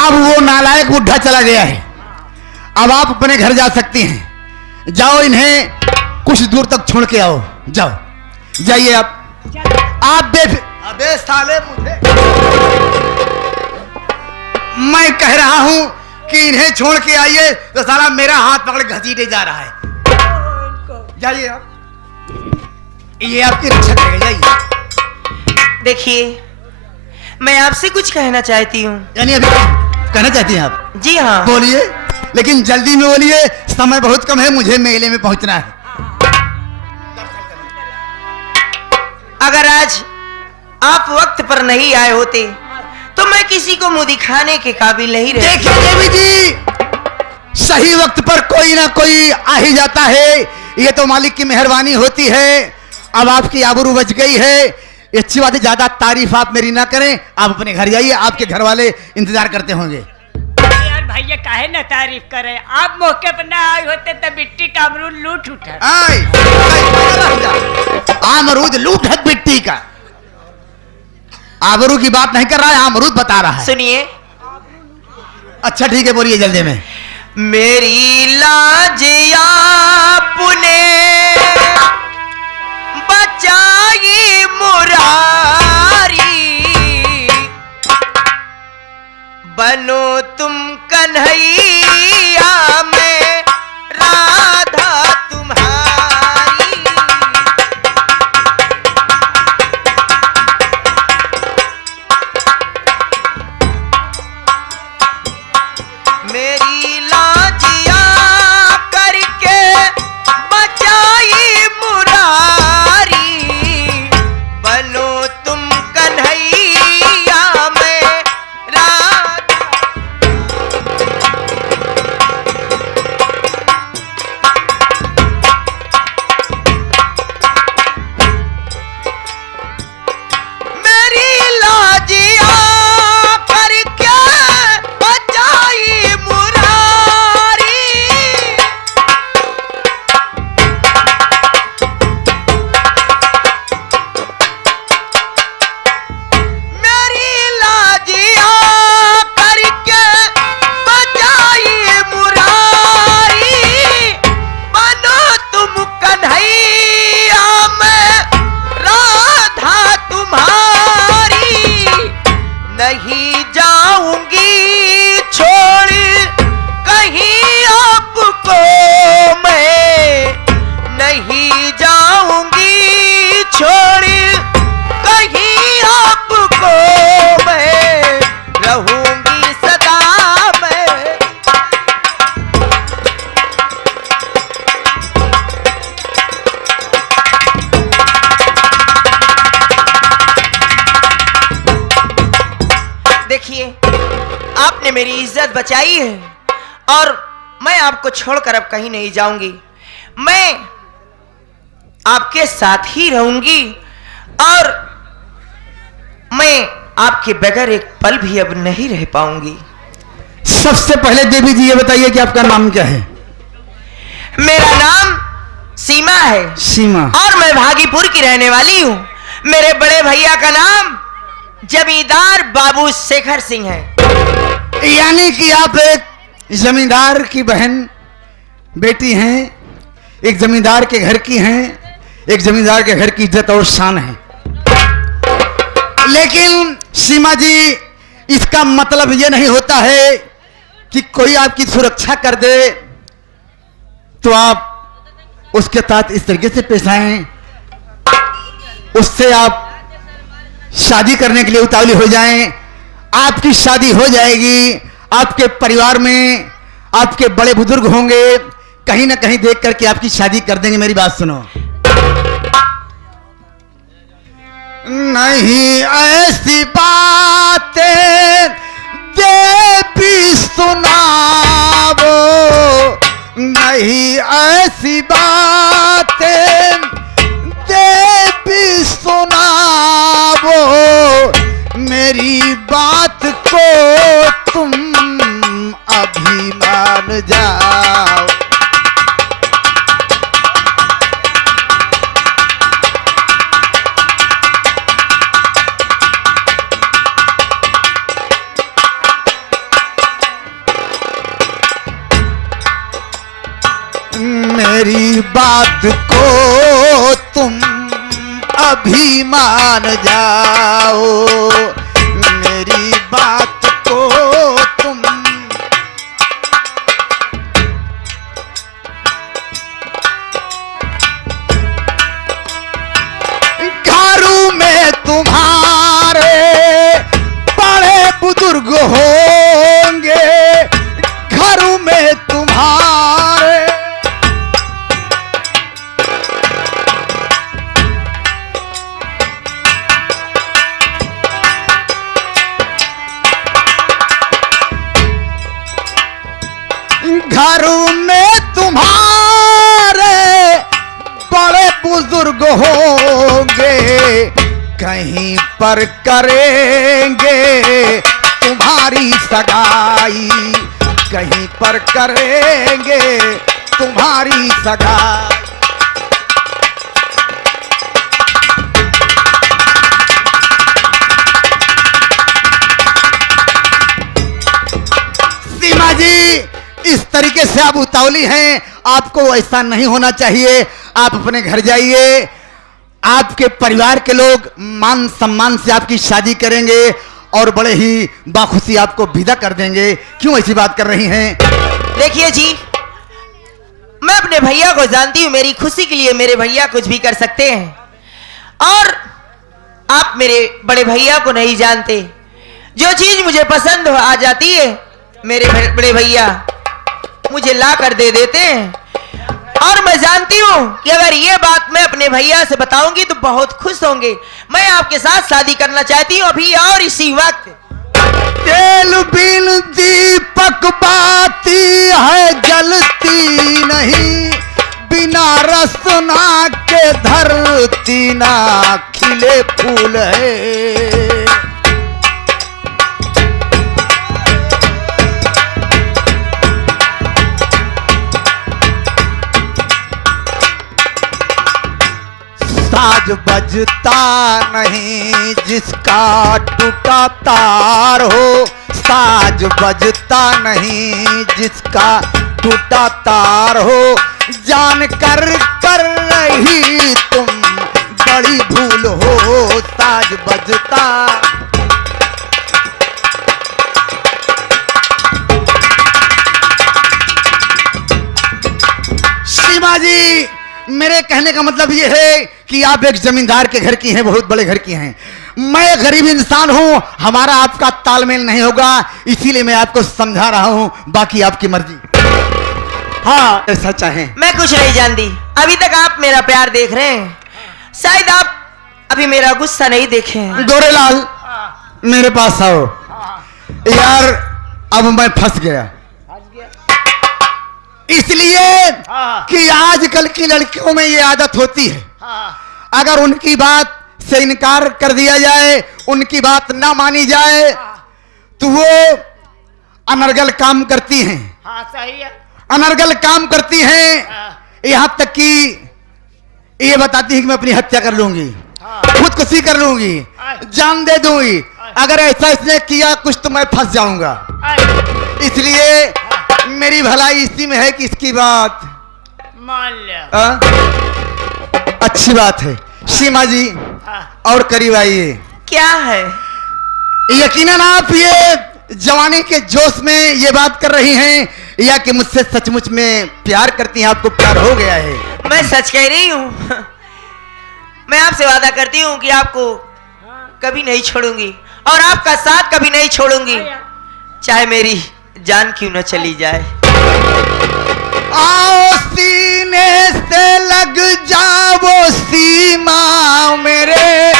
अब वो नालायक बुढ़ा चला गया है, अब आप अपने घर जा सकती हैं। जाओ, इन्हें कुछ दूर तक छोड़ के आओ। जाओ, जाइए आप अबे साले, मुझे मैं कह रहा हूं कि इन्हें छोड़ के आइए, तो साला मेरा हाथ पकड़ घसीटे जा रहा है। जाइए आप, ये आपकी रक्षा करेगा। जाइए। देखिए, मैं आपसे कुछ कहना चाहती हूँ। यानी अभी कहना चाहती हैं आप? जी हाँ। बोलिए, लेकिन जल्दी में बोलिए, समय बहुत कम है, मुझे मेले में पहुंचना है। अगर आज आप वक्त पर नहीं आए होते तो मैं किसी को मुंह दिखाने के काबिल नहीं रहती। देखिए देवी जी, सही वक्त पर कोई ना कोई आ ही जाता है, ये तो मालिक की मेहरबानी होती है। अब आपकी आबरू बच गई है, अच्छी बात है। ज्यादा तारीफ आप मेरी ना करें, आप अपने घर जाइए, आपके घर वाले इंतजार करते होंगे। यार भैया काहे ना तारीफ करे, आप मौके पर ना आए होते तब मिट्टी का अमरूद लूट उठा। अमरूद लूट है मिट्टी का, आबरू की बात नहीं कर रहा है, अमरूद बता रहा है। सुनिए। अच्छा ठीक है, बोलिए जल्दी में। मेरी लाज आपने बचाई मुरारी, बनो तुम कन्हैया में राधा तुम्हारी। मेरी लाजिया करके बचाई मुरारी, बनो तुम कन्हैया में राधा। मेरी लाजिया करके बचाई मुरारी, मेरी लाजिया करके बचाई मुरारी, बनो तुम कन्हैया में राधा तुम्हारी। नहीं जाऊंगी छोड़ कहीं आपको मैं, नहीं जाऊंगी छोड़ कहीं आपको मैं, रहूंगी सदा मैं। देखिए, आपने मेरी इज्जत बचाई है और मैं आपको छोड़कर अब कहीं नहीं जाऊंगी। मैं आपके साथ ही रहूंगी और मैं आपके बगैर एक पल भी अब नहीं रह पाऊंगी। सबसे पहले देवी जी ये बताइए कि आपका नाम क्या है? मेरा नाम सीमा है। सीमा। और मैं भागीपुर की रहने वाली हूँ। मेरे बड़े भैया का नाम जमींदार बाबू शेखर सिंह है। यानी कि आप एक जमींदार की बहन बेटी हैं, एक जमींदार के घर की हैं, एक जमींदार के घर की इज्जत और शान है। लेकिन सीमा जी, इसका मतलब यह नहीं होता है कि कोई आपकी सुरक्षा कर दे तो आप उसके साथ इस तरीके से पेश आए, उससे आप शादी करने के लिए उतावली हो जाएं। आपकी शादी हो जाएगी, आपके परिवार में आपके बड़े बुजुर्ग होंगे, कहीं ना कहीं देख करके आपकी शादी कर देंगे। मेरी बात सुनो। नहीं ऐसी बातें देवी सुनावो, नहीं ऐसी बातें देवी सुनावो, मेरी बात को तुम अभी मान जाओ। बात को तुम अभी मान जाओ, मेरी बात को तुम। घरों में तुम्हारे बड़े बुजुर्ग होंगे, घरों में तुम्हारे घरों में तुम्हारे बड़े बुजुर्ग होंगे, कहीं पर करेंगे तुम्हारी सगाई, कहीं पर करेंगे तुम्हारी सगाई। सीमा जी, इस तरीके से आप उतावली हैं, आपको ऐसा नहीं होना चाहिए। आप अपने घर जाइए, आपके परिवार के लोग मान सम्मान से आपकी शादी करेंगे और बड़े ही बाखुशी आपको विदा कर देंगे। क्यों ऐसी बात कर रही हैं? देखिए जी, मैं अपने भैया को जानती हूँ, मेरी खुशी के लिए मेरे भैया कुछ भी कर सकते हैं, और आप मेरे बड़े भैया को नहीं जानते। जो चीज मुझे पसंद आ जाती है मेरे बड़े भैया मुझे ला कर दे देते हैं, और मैं जानती हूँ कि अगर ये बात मैं अपने भैया से बताऊंगी तो बहुत खुश होंगे। मैं आपके साथ शादी करना चाहती हूँ अभी और इसी वक्त। तेल बिन दीपक बाती है जलती नहीं, बिना रसना के धरती ना खिले फूल है। साज बजता नहीं जिसका टूटा तार हो, साज बजता नहीं जिसका टूटा तार हो, जान कर कर रही तुम बड़ी भूल हो। साज बजता सीमा जी, मेरे कहने का मतलब यह है कि आप एक जमींदार के घर की हैं, बहुत बड़े घर की हैं। मैं गरीब इंसान हूं, हमारा आपका तालमेल नहीं होगा, इसीलिए मैं आपको समझा रहा हूं, बाकी आपकी मर्जी। हाँ, ऐसा चाहें। मैं कुछ नहीं जानती, अभी तक आप मेरा प्यार देख रहे हैं, शायद आप अभी मेरा गुस्सा नहीं देखे हैं। गोरेलाल, मेरे पास आओ। यार, अब मैं फंस गया, इसलिए कि आजकल की लड़कियों में ये आदत होती है, अगर उनकी बात से इनकार कर दिया जाए, उनकी बात ना मानी जाए, तो वो अनर्गल काम करती हैं। हाँ सही है। अनर्गल काम करती हैं, यहां तक कि ये बताती है कि मैं अपनी हत्या कर लूंगी, खुदकुशी कर लूंगी, जान दे दूंगी। अगर ऐसा इसने किया कुछ तो मैं फंस जाऊंगा। इसलिए मेरी भलाई इसी में है कि इसकी बात मान लिया। अच्छी बात है। सीमा जी, और करीब आइए। क्या है? यकीनन आप ये जवानी के जोश में ये बात कर रही हैं, या कि मुझसे सचमुच में प्यार करती हैं, आपको प्यार हो गया है? मैं सच कह रही हूँ। मैं आपसे वादा करती हूँ कि आपको कभी नहीं छोड़ूंगी और आपका साथ कभी नहीं छोड़ूंगी, चाहे मेरी जान क्यों न चली जाए। आओ सीने से लग जाओ सीमा मेरे,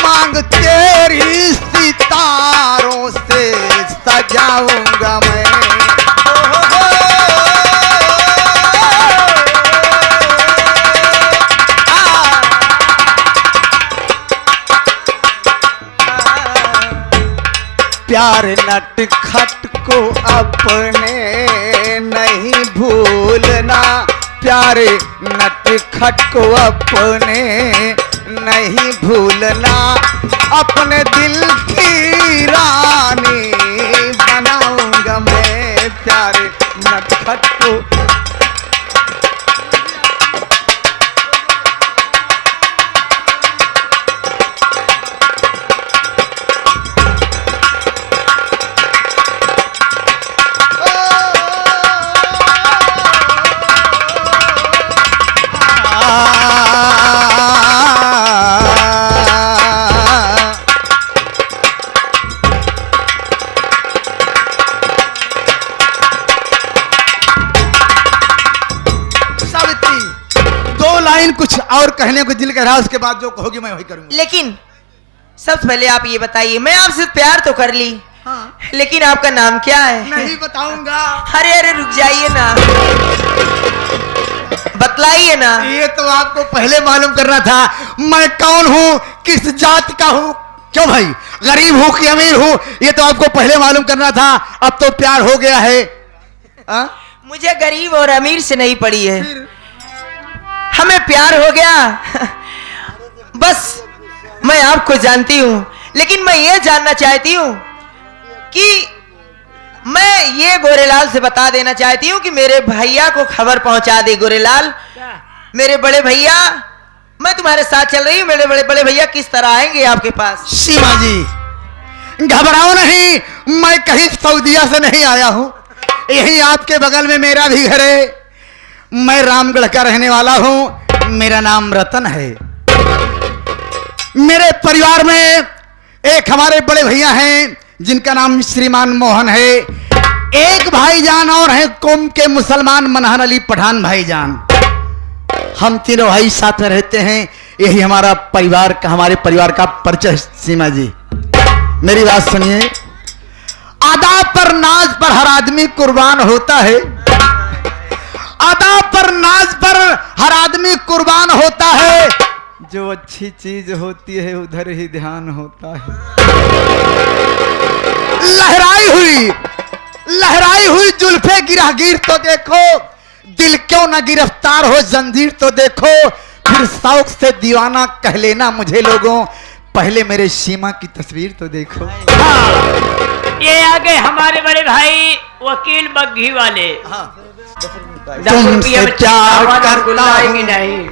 मांग तेरी सितारों से सजाऊंगा मैं। प्यार नट खट को अपने नहीं भूलना, प्यार नट खट को अपने नहीं भूलना, अपने दिल की रानी बनाऊंगा मैं प्यार नट खट को। कुछ और कहने को दिल कर रहा है, उसके बाद जो कहोगी मैं वही करूंगा। लेकिन सबसे पहले आप ये बताइए, मैं आपसे प्यार तो कर ली, हाँ। लेकिन आपका नाम क्या है? नहीं बताऊंगा। अरे अरे रुक जाइए ना, बतलाइए ना। ये तो आपको पहले मालूम करना था, मैं कौन हूँ, किस जात का हूँ। क्यों भाई, गरीब हूँ कि अमीर हूँ, ये तो आपको पहले मालूम करना था। अब तो प्यार हो गया है। आ? मुझे गरीब और अमीर से नहीं पड़ी है, हमें प्यार हो गया। बस मैं आपको जानती हूँ, लेकिन मैं ये जानना चाहती हूँ कि मैं ये गोरेलाल से बता देना चाहती हूँ कि मेरे भैया को खबर पहुंचा दे। गोरेलाल, मेरे बड़े भैया, मैं तुम्हारे साथ चल रही हूँ, मेरे बड़े भैया किस तरह आएंगे आपके पास? सीमा जी घबराओ नहीं, मैं कहीं सऊदिया से नहीं आया हूँ, यही आपके बगल में मेरा भी घर है। मैं रामगढ़ का रहने वाला हूँ, मेरा नाम रतन है। मेरे परिवार में एक हमारे बड़े भैया हैं जिनका नाम श्रीमान मोहन है, एक भाईजान और हैं कौम के मुसलमान मनहन अली पठान भाईजान। हम तीनों भाई साथ में रहते हैं, यही हमारा परिवार का, हमारे परिवार का परिचय। सीमा जी मेरी बात सुनिए, अदा पर नाज पर हर आदमी कुर्बान होता है, अदा पर नाज पर हर आदमी कुर्बान होता है, जो अच्छी चीज होती है उधर ही ध्यान होता है। लहराई हुई जुल्फे गिरागिर तो देखो, दिल क्यों न गिरफ्तार हो जंजीर तो देखो, फिर शौक से दीवाना कह लेना मुझे लोगों, पहले मेरे सीमा की तस्वीर तो देखो। हाँ, ये आगे हमारे बड़े भाई वकील बग्घी वाले। तुमसे प्यार करता हूं, नहीं,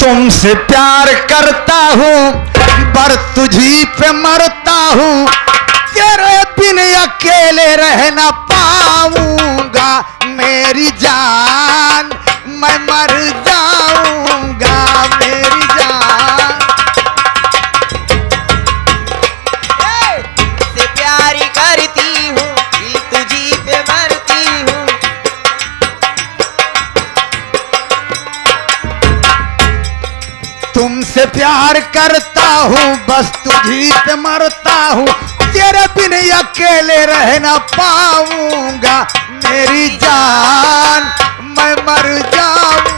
तुमसे प्यार करता हूँ, पर तुझी पे मरता हूँ, तेरे बिन अकेले रह न पाऊंगा मेरी जान, मैं मर जाऊंगा मेरी जान। से प्यार करती हूँ, दिल तुझी पे मरती हूँ। तुमसे प्यार करता हूँ, बस तुझी पे मरता हूँ, तेरे बिन अकेले रह न पाऊंगा मेरी जान, मैं मर जाऊं।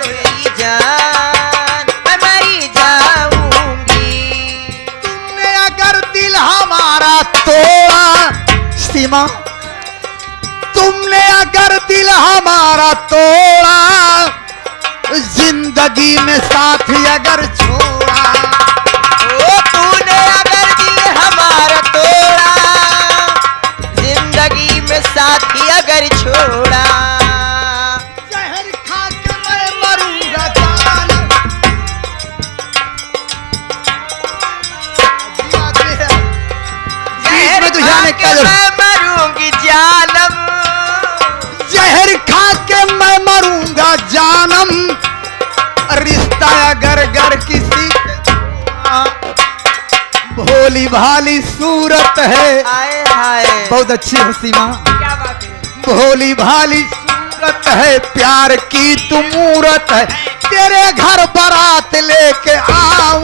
मेरी जान, मैं मरी जाऊंगी। तुमने अगर दिल हमारा तोड़ा, सीमा तुमने अगर दिल हमारा तोड़ा, जिंदगी में साथ अगर छोड़ा, ओ तूने अगर दिल हमारा तोड़ा, जिंदगी में साथी अगर छोड़ा, जहर खा के मैं मरूंगा जान। जहर में तो खा जाने के का जो- मैं मरूंगी जानम। जहर खा के मैं मरूंगा जानम, रिश्ता अगर घर किसी भोली भाली सूरत है, हाय हाय, बहुत अच्छी है सीमा, क्या बात है? भोली भाली सूरत है, प्यार की तू मूरत है, तेरे घर बारात लेके आऊं